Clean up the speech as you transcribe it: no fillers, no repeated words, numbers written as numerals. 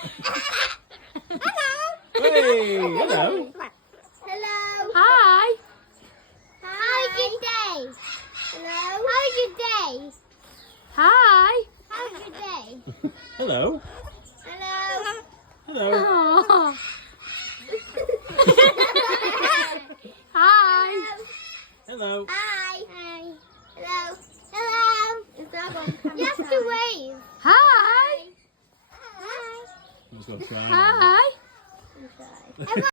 Hey, hello. Hello. Hi. How's your day? Hello. How's your day? Hi. How's your day? Hello. Hello. Hello. Oh. Hi. Hello. Hi. Hi. Hello. Hello. It's not going to come. You have to wave. Hi. Hi. I'm just gonna try. Hi. Hi.